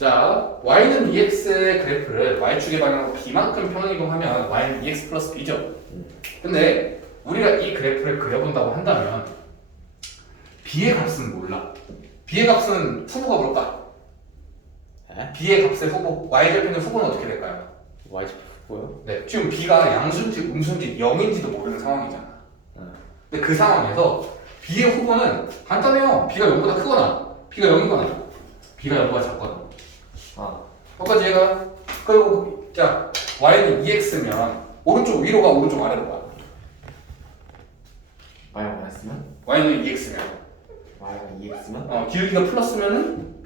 자, y는 ex의 그래프를 y축의 방향으로 b만큼 평행이동하면 y는 ex 플러스 b죠. 근데 우리가 이 그래프를 그려본다고 한다면 b의 값은 몰라. b의 값은 후보가 뭘까? 에? b의 값의 후보, y절편의 후보는 어떻게 될까요? y좌표 뭐요? 네, 지금 b가 양수인지 음수인지 0인지도 모르는 상황이잖아. 응. 근데 그 상황에서 b의 후보는 간단해요. b가 0보다 크거나 b가 0이거나 b가 0보다 작거나. 아 여기까지 얘가 그리고 자 y는 2x면 오른쪽 위로 가 오른쪽 아래로 가. y가 마이너스면 y는 2x면 y가 2x면 어, 기울기가 플러스면은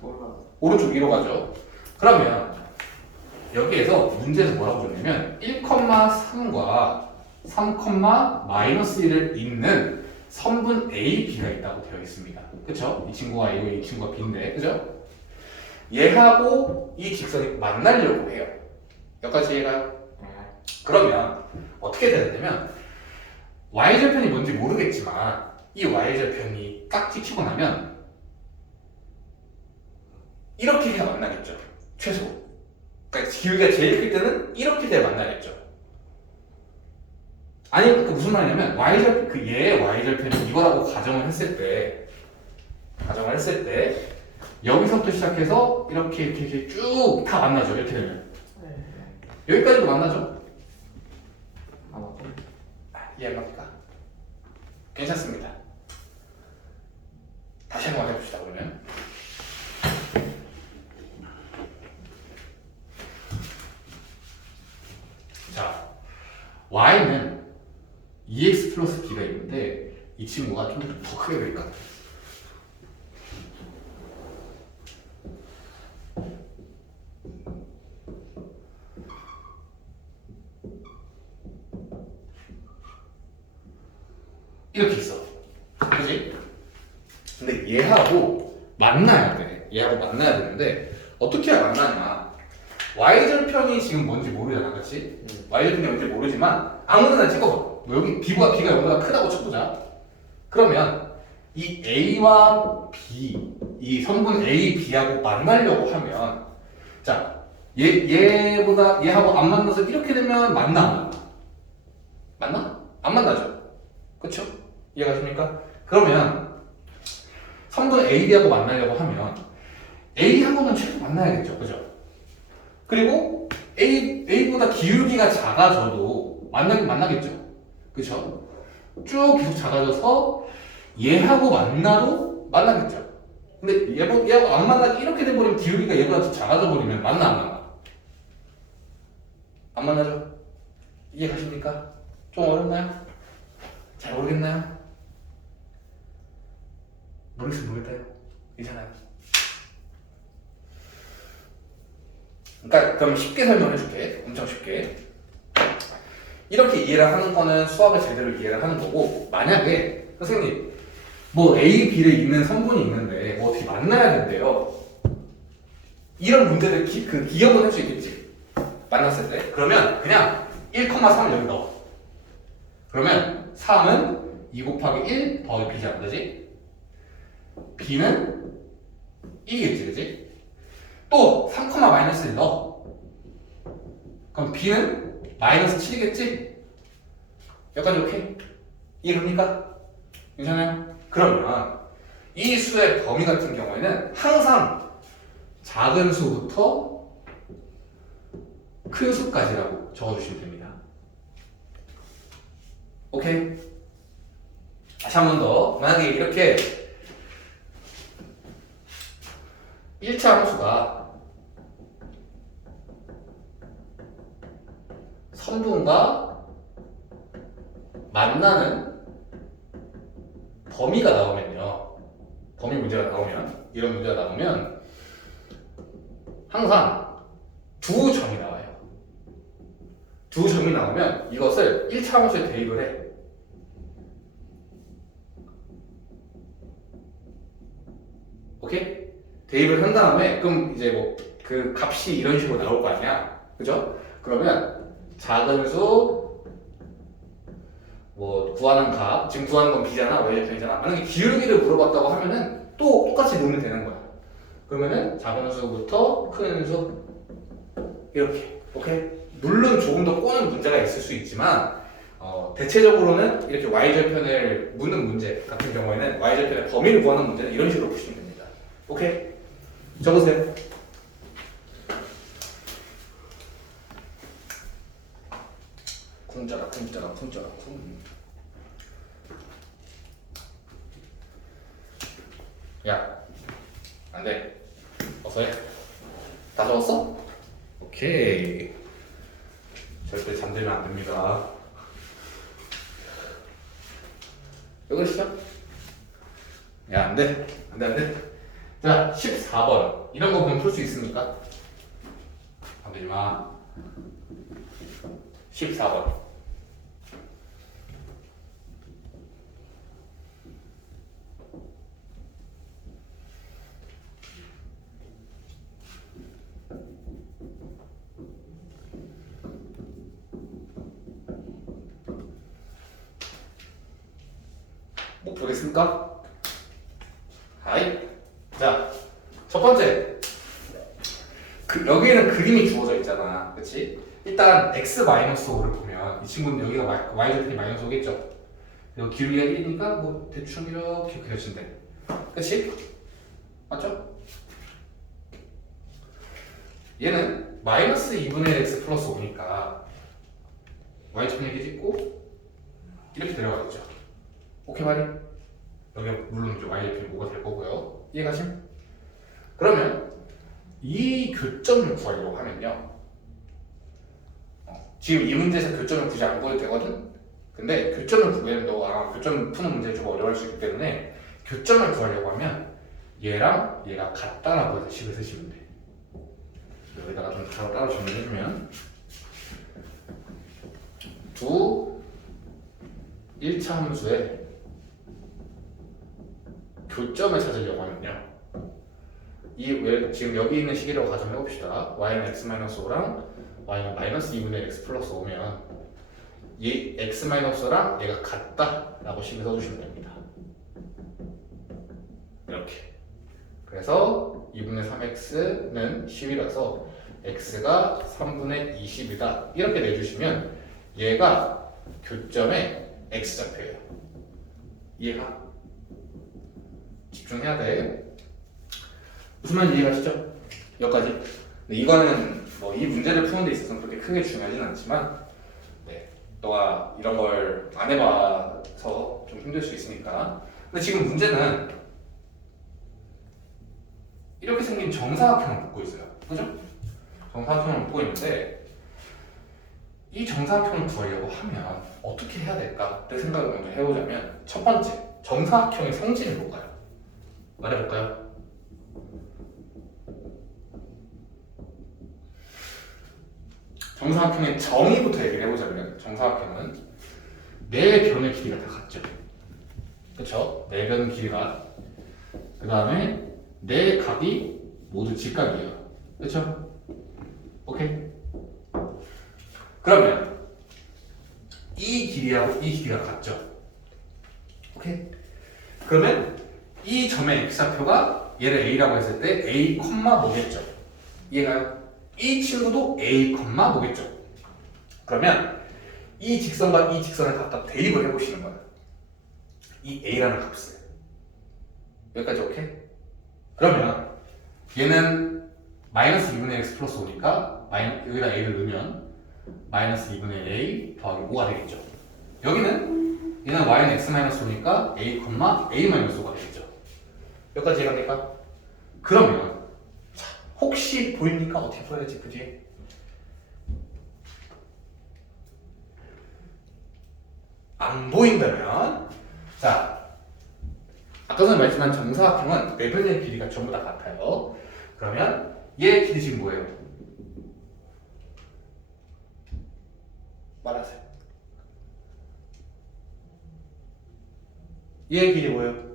몰라 오른쪽 위로 가죠. 그러면 여기에서 문제에서 뭐라고 줬냐면 1,3과 3, 마이너스 1을 잇는 선분 A, B가 있다고 되어 있습니다. 그쵸? 이 친구가 A고 이 친구가 B인데, 그죠? 얘하고 이 직선이 만나려고 해요. 여기까지 얘가 그러면 어떻게 되냐면 y절편이 뭔지 모르겠지만 이 y절편이 딱 찍히고 나면 이렇게 해야 만나겠죠. 최소. 그러니까 기울기가 제일 클 때는 이렇게 돼야 만나겠죠. 아니 그 무슨 말이냐면 y절 그 얘의 y절편이 이거라고 가정을 했을 때 가정을 했을 때 여기서부터 시작해서 이렇게 이렇게, 이렇게 쭉 다 만나죠. 이렇게 되면 여기까지도 만나죠. 아 맞고 이해 안 갑니까? 괜찮습니다. 다시 한번 해봅시다 그러면. 자, y는 2x 플러스 b가 있는데 이 친구가 좀 더 크게 그릴까? 이렇게 있어. 그지? 근데 얘하고 만나야 돼. 얘하고 만나야 되는데 어떻게 해야 만나냐? y절 편이 지금 뭔지 모르잖아, 그렇지? 응. y절 편이 뭔지 모르지만 아무데나 찍어봐. 뭐 여기 b보다 b가 0보다 크다고 쳐보자. 그러면 이 a와 b, 이 선분 a, b하고 만나려고 하면 자, 얘 얘보다 얘하고 안 만나서 이렇게 되면 만나? 만나? 안 만나죠. 그렇죠? 이해가십니까? 그러면 AB하고 만나려고 하면 A하고는 최소 만나야겠죠. 그죠? 그리고 A, A보다 기울기가 작아져도 만나긴 만나겠죠. 그죠? 쭉 계속 작아져서 얘하고 만나도 만나겠죠. 근데 얘보, 얘하고 안 만나게 이렇게 돼버리면 기울기가 얘보다 더 작아져 버리면 만나 안 만나? 안 만나죠? 이해 가십니까? 좀 어렵나요? 잘 모르겠나요? 모르겠으면 모르겠다요. 괜찮아요. 그러니까 그럼 쉽게 설명해 줄게. 엄청 쉽게. 이렇게 이해를 하는 거는 수학을 제대로 이해를 하는 거고 만약에 선생님 뭐 A, B를 잇는 성분이 있는데 뭐 어떻게 만나야 된대요. 이런 문제를 기, 그 기억은 할 수 있겠지. 만났을 때. 그러면 그냥 1,3을 여기 넣어. 그러면 3은 2 곱하기 1 더하기 B잖아, 그지? B는 1이겠지, 그지? 또 3, 마이너스를 넣어. 그럼 B는 마이너스 7이겠지? 여기까지 오케이? 이해됩니까? 괜찮아요? 그러면 이 수의 범위 같은 경우에는 항상 작은 수부터 큰 수까지라고 적어주시면 됩니다. 오케이? 다시 한 번 더. 만약에 이렇게 1차 함수가 선분과 만나는 범위가 나오면요. 범위 문제가 나오면, 이런 문제가 나오면 항상 두 점이 나와요. 두 점이 나오면 이것을 1차 함수에 대입을 해. 오케이? 대입을 한 다음에 그럼 이제 뭐 그 값이 이런 식으로 나올 거 아니야. 그죠? 그러면 작은 수, 뭐 구하는 값, 지금 구하는 건 b잖아, y절편이잖아. 만약에 기울기를 물어봤다고 하면은 또 똑같이 넣으면 되는 거야. 그러면은 작은 수부터 큰 수 이렇게 오케이 물론 조금 더 꼬는 문제가 있을 수 있지만 어, 대체적으로는 이렇게 y절편을 묻는 문제 같은 경우에는 y절편의 범위를 구하는 문제는 이런 식으로 보시면 됩니다 오케이 적으세요 쿵짜라 쿵짜라 쿵짜라 쿵 야, 안 돼. 어서 해. 다 적었어? 오케이. 절대 잠들면 안 됩니다. 왜 그러시죠? 야, 안 돼. 안 돼, 안 돼. 자, 14번. 이런 거 보면 풀수 있습니까? 안 되지 마. 14번. 못 보겠습니까? 하이. 자, 첫 번째. 그, 여기에는 그림이 주어져 있잖아. 그치? 일단 x-5를 보면 이 친구는 여기가 y, y절편이 마이너스 5겠죠? 그리고 기울기가 1이니까 뭐 대충 이렇게 그려진대. 그치? 맞죠? 얘는 마이너스 2분의 x 플러스 5니까 y절편 이렇게 찍고 이렇게 내려가겠죠. 오케이 말이? 여기 물론 이제 y절편이 5가 될 거고요. 이해가심? 그러면 이 교점을 구하려고 하면요. 어, 지금 이 문제에서 교점을 굳이 안 구해도 되거든? 근데 교점을 구하면 너가 교점 푸는 문제를 좀 어려울 수 있기 때문에 교점을 구하려고 하면 얘랑 얘가 같다라고 해서 식을 쓰시면 돼. 여기다가 좀 따로 따로 정리해주면 두 1차 함수의 교점을 찾으려고 하면요. 이왜 지금 여기 있는 식이라고 가정해 봅시다. y는 x-5랑 y는 마이너스 2분의 x 플러스 5면 이 x-5랑 얘가 같다라고 식을 써주시면 됩니다. 이렇게. 그래서 2분의 3x는 10이라서 x가 3분의 20이다. 이렇게 내주시면 얘가 교점의 x좌표예요. 이해가? 집중해야 돼. 무슨 말인지 이해가시죠? 여기까지. 네, 이거는 뭐 이 문제를 푸는 데 있어서는 그렇게 크게 중요하진 않지만 네, 너가 이런 걸 안 해봐서 좀 힘들 수 있으니까. 근데 지금 문제는 이렇게 생긴 정사각형을 묻고 있어요. 그죠? 정사각형을 묻고 있는데 이 정사각형을 구하려고 하면 어떻게 해야 될까? 내 생각을 먼저 해보자면 첫 번째 정사각형의 성질을 볼까요? 말해볼까요? 정사각형의 정의부터 얘기를 해보자면 정사각형은 네 변의 길이가 다 같죠. 그쵸? 네 변 길이가 그 다음에 네 각이 모두 직각이에요. 그쵸? 오케이? 그러면 이 길이하고 이 길이가 같죠? 오케이? 그러면 이 점의 x좌표가 얘를 a라고 했을 때 a, 뭐겠죠? 이해가요? 이 친구도 a, 뭐겠죠? 그러면 이 직선과 이 직선을 갖다 대입을 해보시는 거예요. 이 a라는 값을. 여기까지 오케이? 그러면 얘는 마이너스 2분의 x 플러스 5니까 마이너, 여기다 a를 넣으면 마이너스 2분의 a 더하기 5가 되겠죠. 여기는 얘는 y는 x 마이너스 5니까 a, a 마이너스 5가 되겠죠. 여기까지 이해갑니까? 그러면 자, 혹시 보입니까? 어떻게 풀어야 될지 그 뒤에 안 보인다면 자 아까 전에 말했지만 정사각형은 내변의 길이가 전부 다 같아요. 그러면 얘 길이 지금 뭐예요? 말하세요. 얘 길이 뭐예요?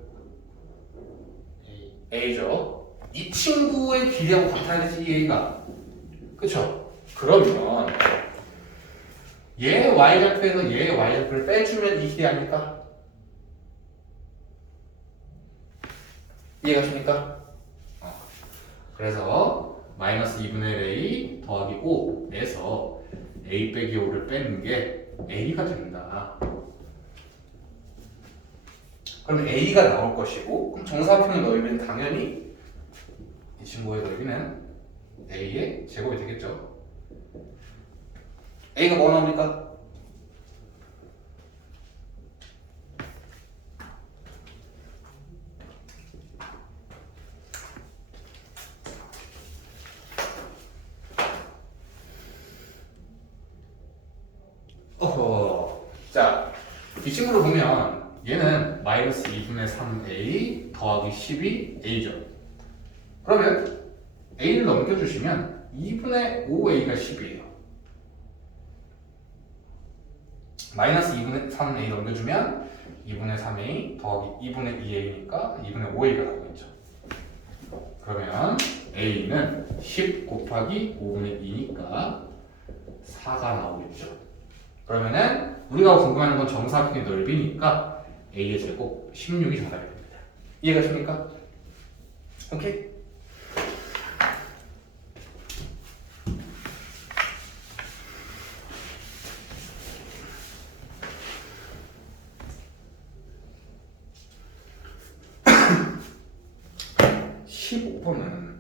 A죠. 이 친구의 길이하고 같아야지 이 A가. 그쵸? 그러면 얘 Y좌표에서 얘 Y좌표를 빼주면 이 길이 아닐까? 이해가십니까? 어. 그래서 마이너스 2분의 1 a 더하기 5에서 a 빼기 5를 빼는 게 a가 된다. 그럼 a가 나올 것이고 그럼 정사각형의 넓이는 당연히 이 친구의 넓이는 a의 제곱이 되겠죠. a가 뭐 나옵니까? 어허. 자, 이 친구를 보면 얘는 마이너스 2분의 3a 더하기 12a죠. 그러면 a를 넘겨주시면 2분의 5a가 10이에요. 마이너스 2분의 3a 넘겨주면 2분의 3a 더하기 2분의 2a니까 2분의 5a가 나오겠죠. 그러면 a는 10 곱하기 5분의 2니까 4가 나오겠죠. 그러면은 우리가 궁금한 건 정사각형의 넓이니까 a의 제곱 16이 정답이 됩니다. 이해가 됩니까? 오케이. (15번은)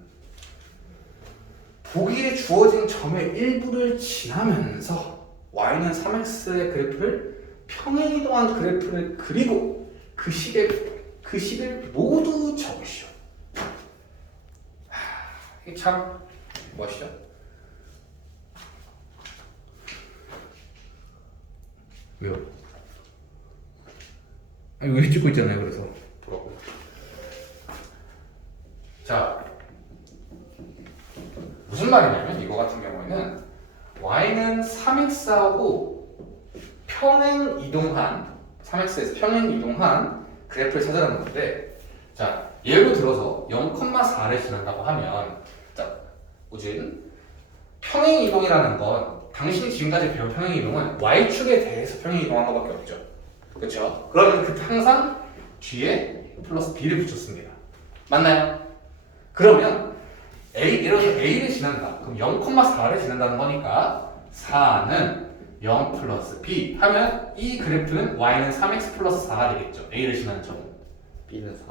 보기에 주어진 점의 일부를 지나면서 y는 3x의 그래프를 평행 이동한 그래프를 그리고 그 식의 그 식을 모두 적으시오. 하, 참 멋있죠? 왜요? 아니 왜 찍고 있잖아요. 그래서 보라고. 자 무슨 말이냐면 이거 같은 경우에는 y는 3x하고 평행 이동한 3x에서 평행 이동한 그래프를 찾아가는 건데 자 예를 들어서 0,4를 지난다고 하면 자 우진 평행 이동이라는 건 당신이 지금까지 배운 평행 이동은 y축에 대해서 평행 이동한 것밖에 없죠 그렇죠? 그러면 그 항상 뒤에 플러스 b를 붙였습니다 맞나요? 그러면 A, 예를 들어서 A를 지난다. 그럼 0,4를 지난다는 거니까 4는 0 플러스 B 하면 이 그래프는 Y는 3X 플러스 4가 되겠죠. A를 지나는 점은. B는 4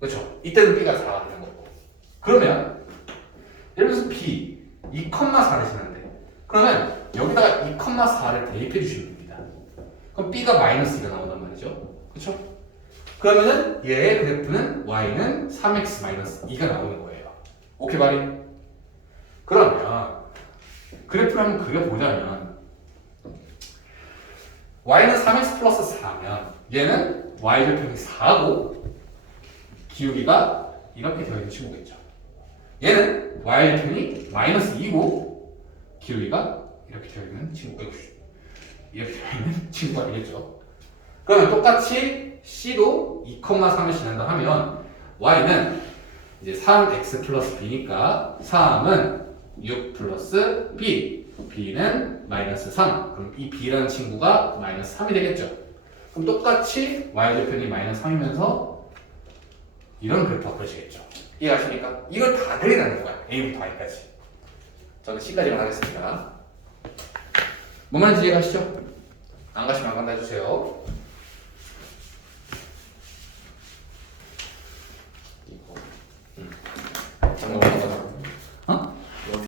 그렇죠. 이때는 B가 4가 되는 거고. 그러면 예를 들어서 B 2,4를 지난대. 그러면 여기다가 2,4를 대입해 주시면 됩니다. 그럼 B가 마이너스 2가 나온단 말이죠. 그렇죠? 그러면은 얘의 그래프는 Y는 3X 마이너스 2가 나오는 거예요. 오케이 말이? 그러면 그래프를 한번 그려보자면 y는 3x 플러스 4면 얘는 y절편이 4고 기울기가 이렇게 되어 있는 친구겠죠. 얘는 y절편이 마이너스 2고 기울기가 이렇게 되어 있는 친구. 이렇게 되어 있는 친구가 되겠죠. 그러면 똑같이 c도 2,3을 지난다 하면 y는 이제 3x 플러스 b니까 3은 6 플러스 b. B는 마이너스 3 그럼 이 b라는 친구가 마이너스 3이 되겠죠. 그럼 똑같이 y절편이 마이너스 3이면서 이런 그래프가 그려지겠죠. 이해가십니까? 이걸 다 그리라는 거야. A부터 y까지. 저는 c까지만 하겠습니다. 뭔 말인지 이해가시죠? 안 가시면 안 간다 해주세요